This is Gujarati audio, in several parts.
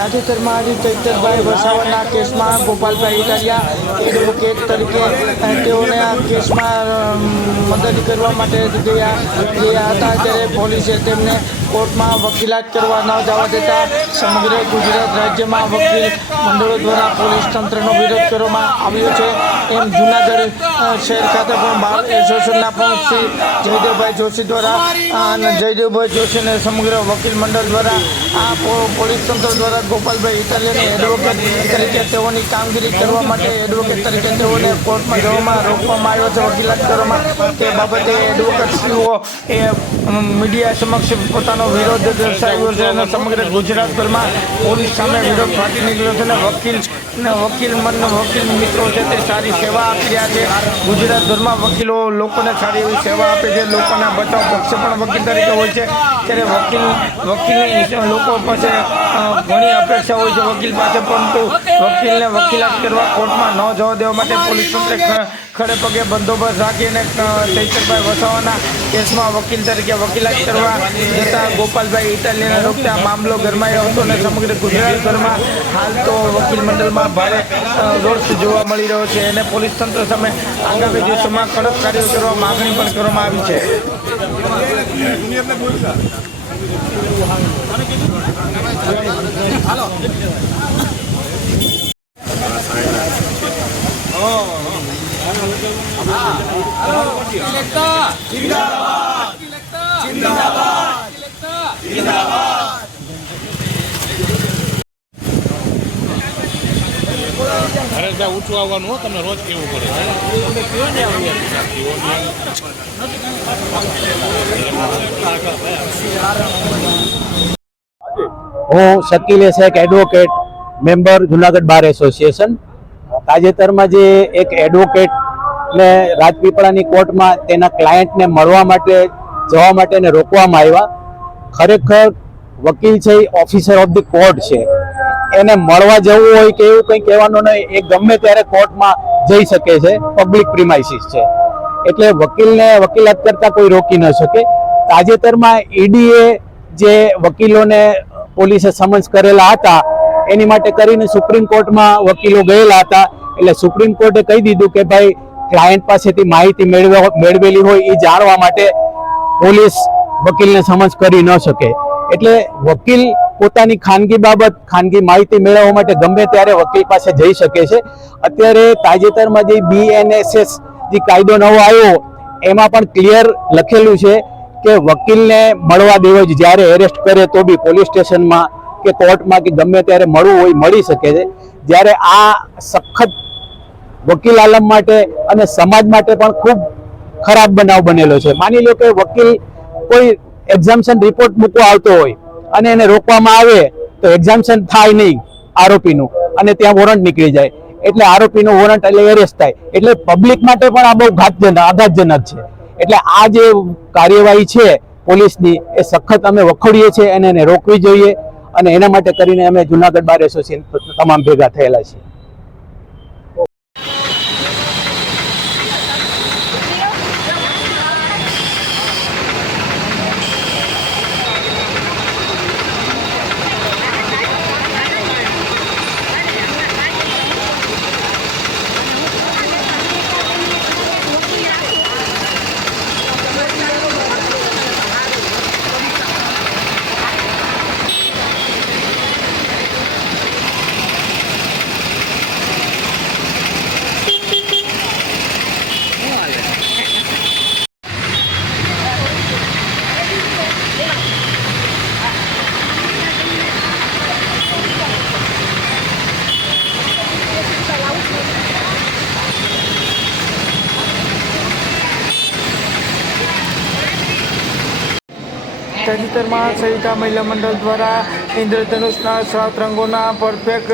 તાજેતરમાં આજે ચૈતરભાઈ વસાવાના કેસમાં ગોપાલભાઈ ઇટાલિયા એડવોકેટ તરીકે તેઓને આ કેસમાં મદદ કરવા માટે ગયા હતા, ત્યારે પોલીસે તેમને કોર્ટમાં વકીલાત કરવા ન જવા દેતા સમગ્ર ગુજરાત રાજ્યમાં વકીલ મંડળો દ્વારા પોલીસ તંત્રનો વિરોધ કરવામાં આવ્યો છે. એમ જૂનાગઢ શહેર ખાતે પણ બાર એસોસિએશનના પ્રમુખ શ્રી જયદેવભાઈ જોશી દ્વારા અને જયદેવભાઈ જોશીને સમગ્ર વકીલ મંડળ દ્વારા આ પોલીસ તંત્ર દ્વારા ગોપાલભાઈ ઇટાલિયાને એડવોકેટ તરીકે તેઓની કામગીરી કરવા માટે એડવોકેટ તરીકે તેઓને કોર્ટમાં જવામાં રોકવામાં આવ્યો છે, વકીલાત કરવામાં. તે બાબતે એડવોકેટશ્રીઓ એ મીડિયા સમક્ષ પોતાનો વિરોધ દર્શાવ્યો છે અને સમગ્ર ગુજરાતભરમાં પોલીસ સામે વિરોધ ફાટી નીકળ્યો છે અને વકીલ મિત્રો છે તે સારી સેવા આપી રહ્યા છે. ગુજરાતભરમાં વકીલો લોકોને સારી એવી સેવા આપે છે. લોકોના બચાવ પક્ષ પણ વકીલ તરીકે હોય છે, ત્યારે વકીલની લોકો પાસે ઘણી અપેક્ષા હોય છે વકીલ પાસે, પરંતુ વકીલને વકીલાત કરવા કોર્ટમાં ન જવા દેવા માટે પોલીસ તંત્રે ખડે પગે બંદોબસ્ત રાખીને ચૈતરભાઈ વસાવાના કેસમાં વકીલ તરીકે વકીલાત કરવા જતા ગોપાલભાઈ ઇટાલિયાને રોકતા મામલો ગરમાયો હતો અને સમગ્ર ગુજરાતભરમાં હાલ તો વકીલ મંડળમાં ભારે રોષ જોવા મળી રહ્યો છે અને પોલીસ તંત્ર સામે આગામી દિવસોમાં કડક કાર્ય કરવા માગણી પણ કરવામાં આવી છે. અરે ત્યાં ઊંચું આવવાનું તમને રોજ કેવું પડે. હું Shakeel Shaikh advocate member Junagadh bar association. તાજેતરમાં જે એક એડવોકેટને રાજપીપળાની કોર્ટમાં તેના ક્લાયન્ટને મળવા માટે જવા માટે એને રોકવામાં આવ્યા. ખરેખર વકીલ છે A officer of the court છે, એને મળવા જવું હોય કે એવું કંઈ કહેવાનું નહીં, એ ગમે ત્યારે કોર્ટમાં જઈ શકે છે, પબ્લિક પ્રિમાઇસીસ છે, એટલે વકીલને વકીલાત કરતા કોઈ રોકી ન શકે. તાજેતરમાં ઈડીએ જે વકીલોને પોલીસે સમન્સ કરેલા હતા એની માટે કરીને સુપ્રીમ કોર્ટમાં વકીલો ગયેલા હતા, એટલે સુપ્રીમ કોર્ટે કહી દીધું કે ભાઈ ક્લાયન્ટ પાસેથી માહિતી મેળવેલી હોય એ જાણવા માટે પોલીસ વકીલને સમન્સ કરી ન શકે. એટલે વકીલ પોતાની ખાનગી બાબત, ખાનગી માહિતી મેળવવા માટે ગમે ત્યારે વકીલ પાસે જઈ શકે છે. અત્યારે તાજેતરમાં જે BNSS જે કાયદો નવો આવ્યો એમાં પણ ક્લિયર લખેલું છે કે વકીલને મળવા દેવો જ, જ્યારે એરેસ્ટ કરે તો બી પોલીસ સ્ટેશનમાં કે કોર્ટમાં કે ગમે ત્યારે મળવું હોય મળી શકે છે. જ્યારે આ સખત વકીલ આલમ માટે અને સમાજ માટે પણ ખૂબ ખરાબ બનાવ બનેલો છે. માની લો કે વકીલ કોઈ એક્ઝામ્શન રિપોર્ટ મૂકવા આવતો હોય અને એને રોકવામાં આવે તો એક્ઝામ્શન થાય નહીં આરોપીનું અને ત્યાં વોરંટ નીકળી જાય, એટલે આરોપીનું વોરંટ એટલે એરેસ્ટ થાય, એટલે પબ્લિક માટે પણ આ બહુ આઘાતજનક છે. એટલે આ જે કાર્યવાહી છે પોલીસની એ સખત અમે વખોડીએ છીએ અને એને રોકવી જોઈએ, અને એના માટે કરીને અમે જુનાગઢ બાર એસોસિએશન તમામ ભેગા થયેલા છીએ. તાજેતરમાં સહિતા મહિલા મંડળ દ્વારા ઇન્દ્રધનુષના 7 રંગોના પરફેક્ટ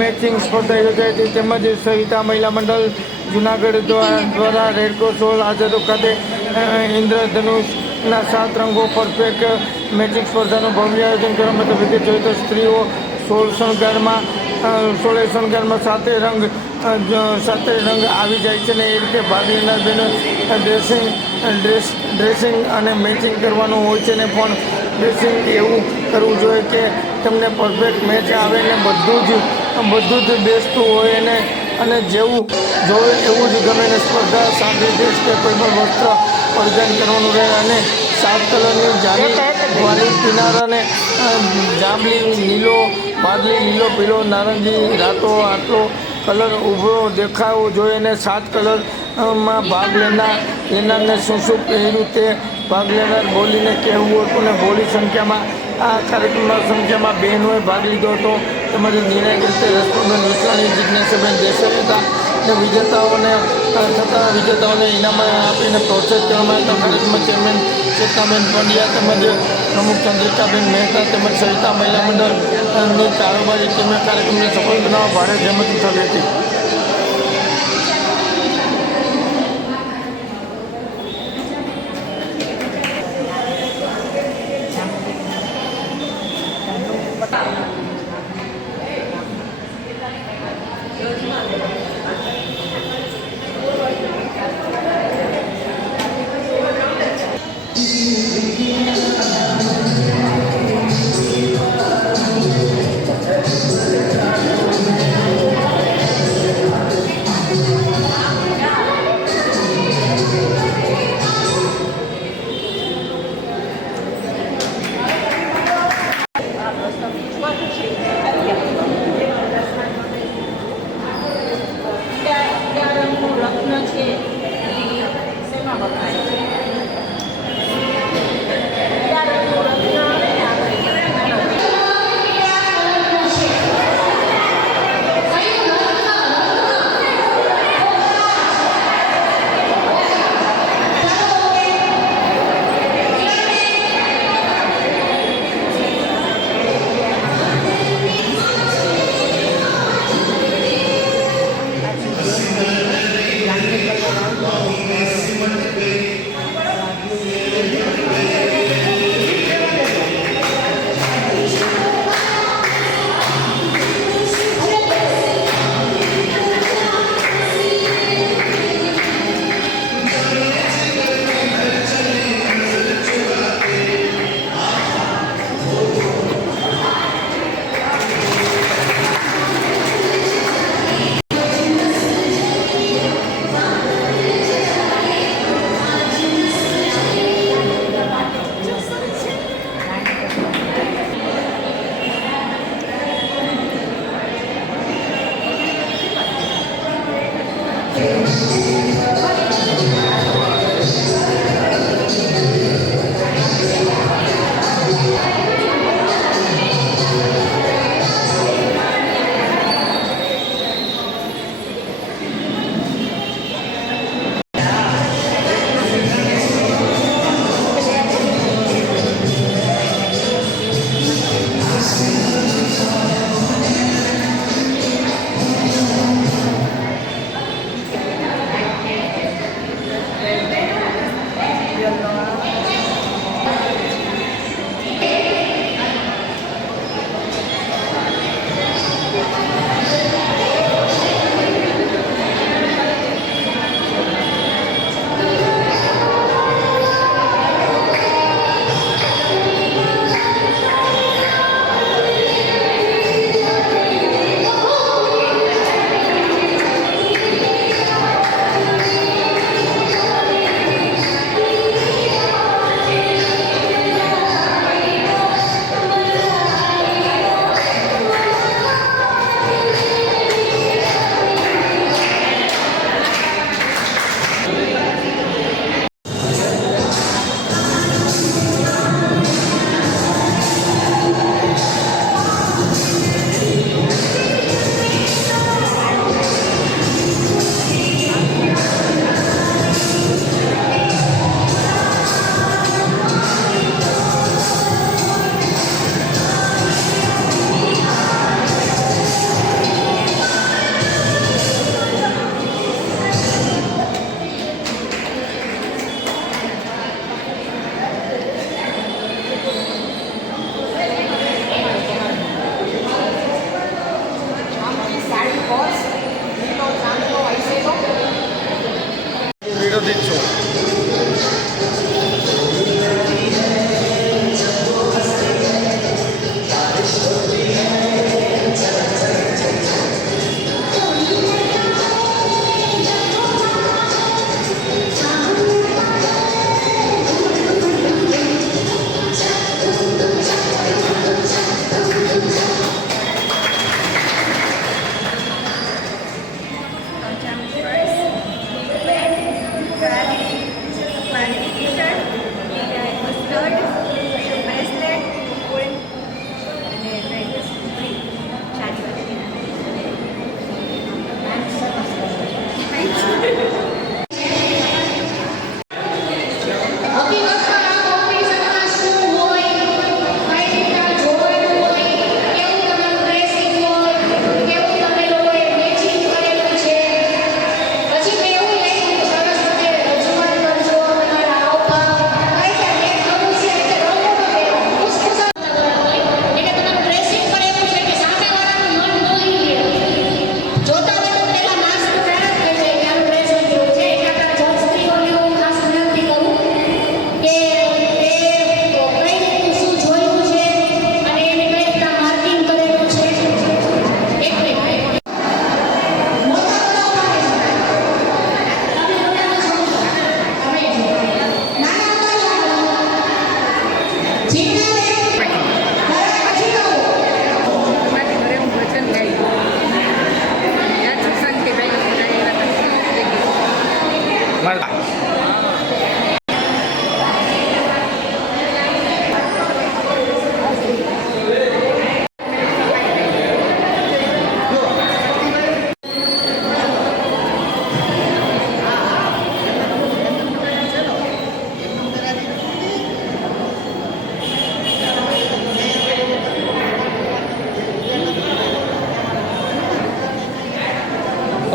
મેચિંગ સ્પર્ધા યોજાઈ હતી, તેમજ સહિતા મહિલા મંડળ જુનાગઢ દ્વારા રેડક્રોસ હોલ આઝાદો ખાતે ઇન્દ્રધનુષના 7 રંગો પરફેક્ટ મેચિંગ સ્પર્ધાનું ભવ્ય આયોજન કરવામાં હતું. વિગત જોઈએ તો સ્ત્રીઓ સોળ શણગારમાં સાતે રંગ આવી જાય છે ને એ રીતે ભાગ લેનાર બહેનો ડ્રેસિંગ અને મેચિંગ કરવાનું હોય છે ને પણ બેસી એવું કરવું જોઈએ કે તમને પરફેક્ટ મેચ આવે ને બધું જ બેસતું હોય ને અને જેવું જોવે એવું જ ગમે ને સ્પર્ધા સાદી દેશ કે કોઈ પણ વસ્ત્ર પરિધાન કરવાનું રહે અને સાત કલરની જાલી વાલી કિનાર અને જાંબલી લીલો વાદળી લીલો પીળો નારંગી રાતો આટલો કલર ઊભો દેખાવો જોઈએ ને સાત કલર માં ભાગ લેનારને શું શું પહેર્યું તે ભાગ લેનાર બોલીને કહેવું હતું ને બોલી સંખ્યામાં આ કાર્યક્રમમાં સંખ્યામાં બહેનોએ ભાગ લીધો હતો તેમજ નિર્ણાયક રીતે રસમબેન વિસરાણી જિજ્ઞાસાબેન દેસાઈ હતા ને વિજેતાઓને ઇનામ આપીને પ્રોત્સાહિત કરવામાં હતા. કાર્યક્રમમાં ચેરમેન ચેતનાબેન પંડ્યા તેમજ પ્રમુખ ચંદ્રિકાબેન મહેતા તેમજ સવિતા મહિલા મંડળની કારોબારી ટીમે કાર્યક્રમને સફળ બનાવવા ભારે જહેમત ઉઠાવી હતી.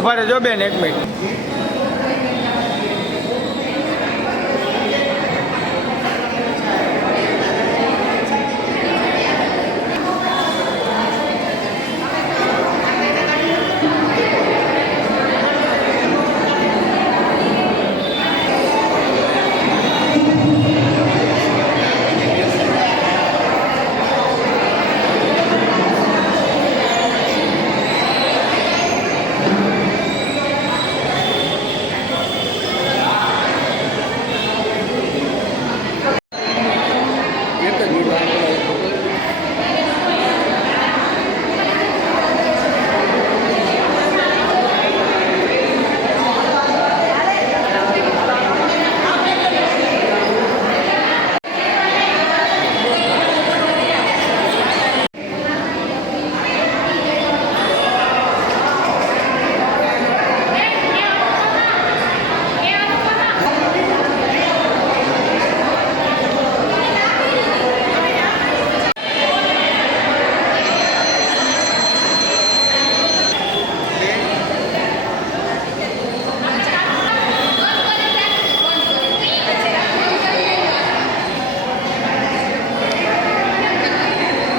ઊભા રહેજો બેન, 1 minute.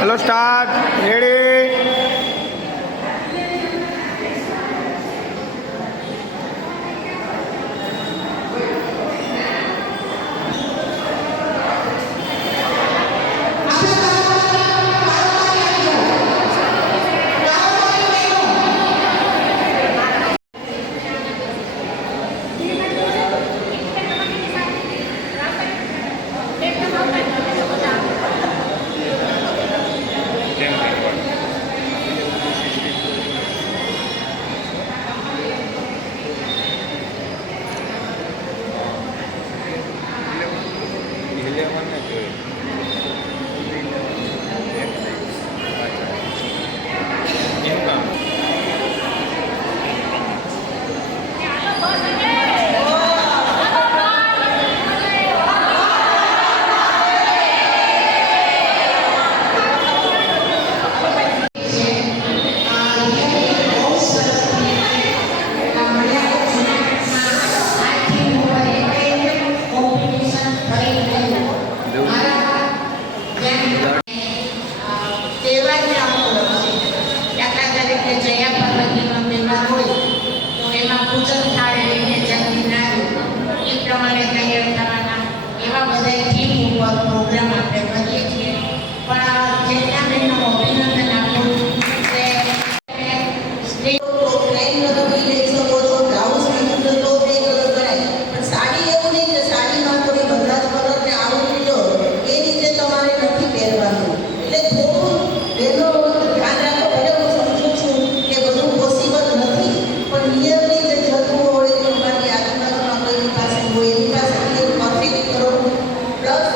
Hello, start, ready. Program આપણે કરીએ છીએ પણ જેટલા બહેનો અભિનંદન આપ્યું તે પ્લેન લઈ શકો છો, બ્લાઉઝ પીધું તો બે કલર કરાય, પણ સાડી એવું નહીં કે સાડીમાં થોડી બધા જ કલર ને આવડી લો એ રીતે તમારે નથી પહેરવાનું. એટલે થોડું બહેનો ધ્યાન રાખો. ભલે હું સમજુ છું કે બધું પોસિબલ નથી, પણ નિયમની જે જતું હોય તો તમારી આજુબાજુમાં કોઈની પાસે હોય એની પાસે પરફેક્ટ કરો. પ્લસ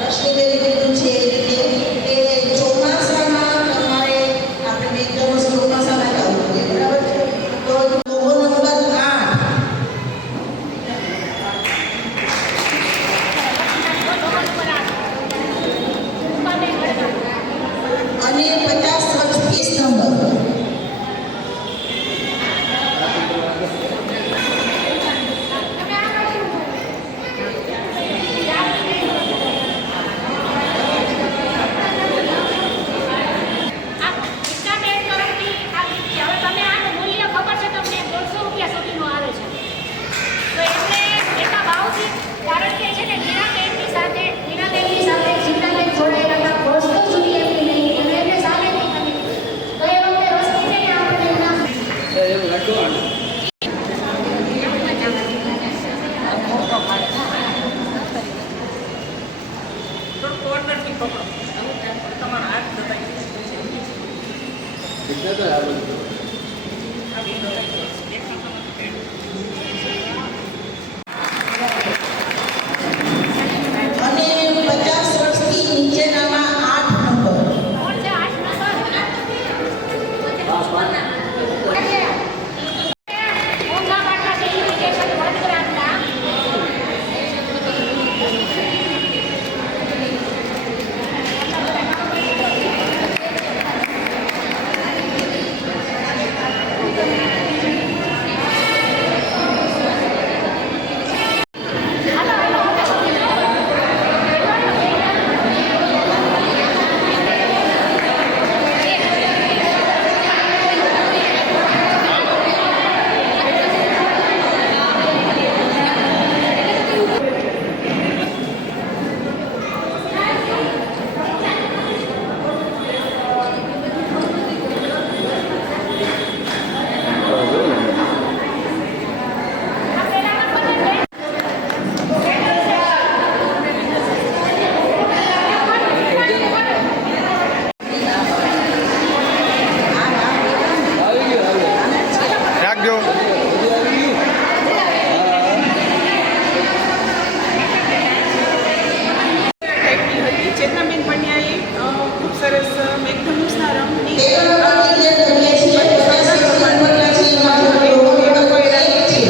લક્ષ્મીબેન કીધું છે કે ચોમાસામાં તમારે આપણે એકદમ ચોમાસામાં જ આવવું જોઈએ, બરાબર છે? તો લોગો નંબર 8 અને 50 વર્ષ 30 નંબર. અને 50 વર્ષથી નીચેનામાં 8 નંબર.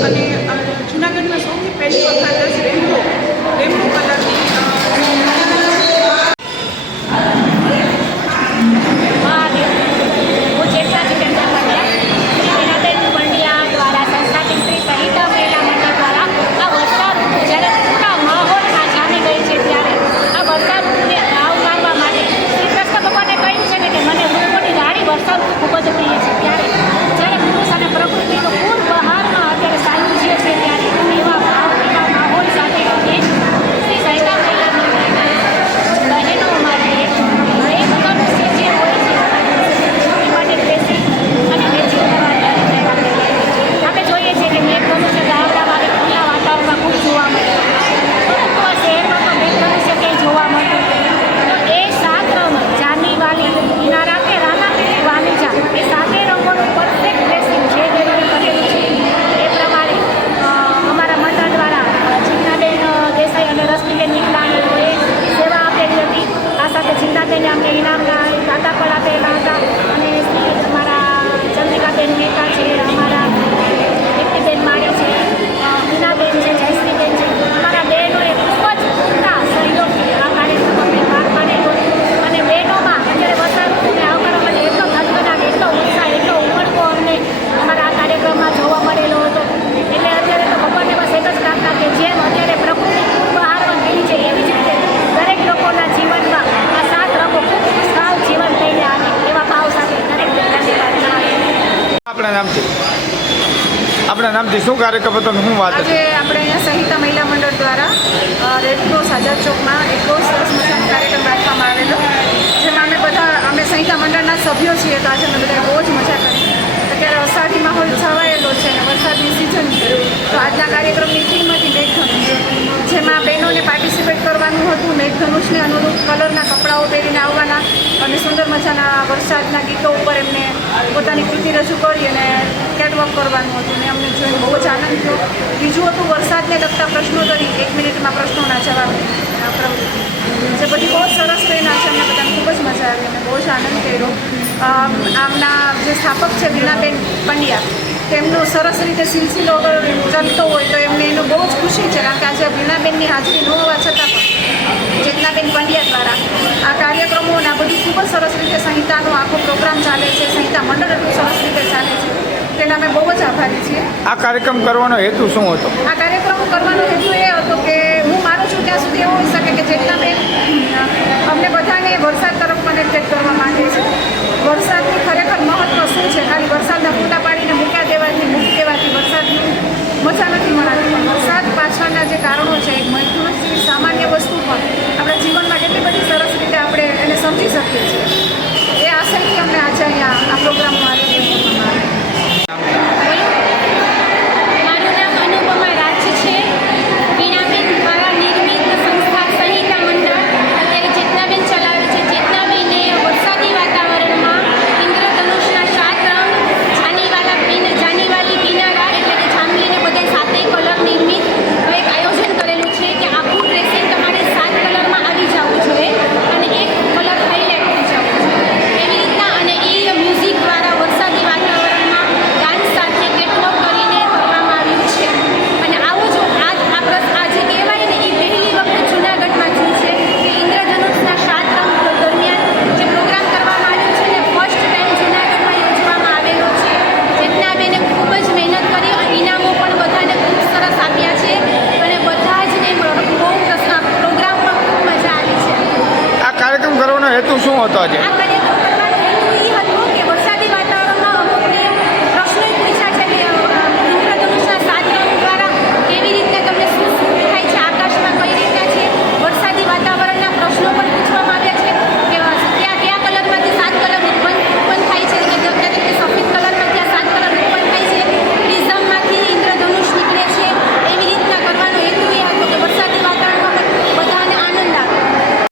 અને જુનાગઢમાં સૌથી પહેલી વખત જ રેમ્બો કલરની હું ચેતના જીતેન્દ્ર પંડ્યા શ્રી વીણાબેન પંડ્યા દ્વારા સંસ્થા કેન્દ્રી સહિત મહિલા મંડળ દ્વારા આ વર્ષા ઋતુ જ્યારે પૂરા માહોલમાં જામી ગઈ છે ત્યારે આ વર્ષા ઋતુને આવકારવા માટે શ્રી કૃષ્ણ ભગવાને કહ્યું છે ને કે મને ઋતુની રાણી વર્ષા ઋતુ ખૂબ જ પ્રિય છે ત્યારે જ્યારે પુરુષ અને પ્રકૃતિનો પૂર બહારમાં અત્યારે સાયુજ્ય છે ત્યારે એવા માહોલ સાથે શ્રી સહિતા મહિલા મંડળના બહેનો માટે એક મનુષ્ય જે હોય છે એ માટે ડ્રેસિંગ અને મેચિંગ કરવાની આપણે જોઈએ છીએ કે મેઘધનુષ્ય ગામડામાં કે ખુલ્લા વાતાવરણમાં ખૂબ જોવા મળે પરંતુ આ શહેરમાં તો મેઘધનુષ્ય ક્યાંય જોવા મળતું તો એ 7 રંગ જાની વાલી કિનારા કે રાના પેલી વાલીજા એ 7 રંગોનું પરફેક્ટ ડ્રેસિંગ જે બહેનોએ કરેલું છે એ પ્રમાણે અમારા મંડળ દ્વારા જીજ્ઞાબેન દેસાઈ અને રશ્મિબેન વિકલાણીઓએ સેવા આપેલી હતી આ સાથે જીજ્ઞાબેને અમને ઇનામના દાતા પણ આપેલા હતા અને શ્રી અમારા ચંદ્રિકાબેન મહેતા છે અમારા દીપ્તિબેન માળી છે મીનાબેન છે જયશ્રીબેન છે અમારા બહેનોએ ખૂબ જ ઉમદા સહયોગથી આ કાર્યક્રમ અમને પાર પાડેલો અને બહેનોમાં અત્યારે વર્ષા ઋતુને આવકારવા માટે એટલો ધગધગાટ એટલો ઉત્સાહ એટલો ઉમળકો અમને અમારા આ કાર્યક્રમમાં જોવા મળેલો હતો એટલે અત્યારે તો ભગવાનને બસ એક જ પ્રાર્થના કે જેમ અત્યારે પ્રકૃતિ ખૂબ બહારમાં ગઈ છે એવી જ રીતે દરેક લોકોના જીવનમાં આ 7 રંગો ખૂબ ખુશહાલ જીવન લઈને આવે એવા ભાવ સાથે દરેક ધન્યવાદ જણાવે આપણા નામથી શું કાર્યક્રમ હતો શું વાત આજે આપણે અહીંયા સંહિતા મહિલા મંડળ દ્વારા રેડ ક્રોસ આઝાદ ચોકમાં એક બહુ સરસ મજાનો કાર્યક્રમ રાખવામાં આવેલો જેમાં અમે સંહિતા મંડળના સભ્યો છીએ તો આજે અમે બધાએ બહુ જ મજા કરી અત્યારે વરસાદી માહોલ છવાયેલો છે અને વરસાદની સિઝન છે તો આજના કાર્યક્રમની થીમ હતી મેઘધનુષ જેમાં બહેનોને પાર્ટિસિપેટ કરવાનું હતું મેઘધનુષને અનુરૂપ કલરના કપડાઓ પહેરીને આવવાના અને સુંદર મજાના વરસાદના ગીતો ઉપર એમને પોતાની કૃતિ રજૂ કરી અને કેટવોક કરવાનું હતું ને અમને જોઈને બહુ જ આનંદ થયો બીજું હતું વરસાદને લગતા પ્રશ્નોત્તરી 1 મિનિટમાં પ્રશ્નોના જવાબ પ્રવૃત્તિ જે બધી બહુ સરસ ટ્રેના છે અમને બધાને ખૂબ જ મજા આવી અને બહુ જ આનંદ કર્યો આમના જે સ્થાપક છે વીણાબેન પંડ્યા તેમનો સરસ રીતે સિલસિલો ચાલતો હોય તો એમને એનું બહુ જ ખુશી છે કારણ કે આજે વીણાબેનની હાજરી ન હોવા છતાં પણ ચેતનાબેન પંડ્યા દ્વારા આ કાર્યક્રમો અને આ બધું ખૂબ જ સરસ રીતે સંહિતાનો આખો પ્રોગ્રામ ચાલે છે સંહિતા મંડળ એટલું સરસ રીતે ચાલે છે તેના અમે બહુ જ આભારી છીએ આ કાર્યક્રમ કરવાનો હેતુ શું હતો આ કાર્યક્રમ કરવાનો હેતુ એ હતો કે હું માનું છું ત્યાં સુધી એવું હોઈ શકે કે ચેતનાબેન અમને બધાને વરસાદ તરફ કનેક્ટેડ કરવા માંગે છે વરસાદની ખરેખર મહત્ત્વ શું છે ખાલી વરસાદના ફૂટા પાડીને મૂકી દેવાથી વરસાદની મજા નથી મળતી પણ વરસાદ પાછળના જે કારણો છે એક મજબૂત સામાન્ય વસ્તુ પણ આપણા જીવનમાં કેટલી બધી સરસ રીતે આપણે એને સમજી શકીએ છીએ એ આશયથી અમને આજે અહીંયા આ પ્રોગ્રામનું આયોજન કરવામાં આવ્યું મારું નામ અનુપમા રાજ છે વીણાબેન દ્વારા નિર્મિત સંસ્થા સંહિતા મંડળ અત્યારે ચેતનાબેન ચલાવે છે ચેતનાબેને વરસાદી વાતાવરણમાં ઇન્દ્રધનુષના 7 રંગ જાનીવાલી કિનારા એટલે કે જાંબલીને બધે 7 કલર નિર્મિત એક આયોજન કરેલું છે કે આખું ડ્રેસિંગ તમારે 7 કલરમાં આવી જવું જોઈએ અને એક કલર હાઈલાઇટ થઈ જવું જોઈએ એવી રીતના અને એ મ્યુઝિક દ્વારા વરસાદી વાતાવરણમાં ડાન્સ સાથે કેટવોક કરીને કરવામાં આવ્યું છે અને આવું જો આજે કહેવાય ને એ પહેલી વખત જૂનાગઢમાં થયું છે કે ઇન્દ્રધનુષના 7 રંગ દરમિયાન જે પ્રોગ્રામ કરવામાં આવ્યો છે ને ફર્સ્ટ ટાઈમ જૂનાગઢમાં યોજવામાં આવેલો છે ચેતનાબેને ખૂબ જ મહેનત કરી ઇનામો પણ બધાને ખૂબ સરસ આપ્યા છે અને બધા જને બહુ પ્રોગ્રામ પણ ખૂબ મજા આવી છે આ કાર્યક્રમ કરવાનો હેતુ શું હતો આજે આ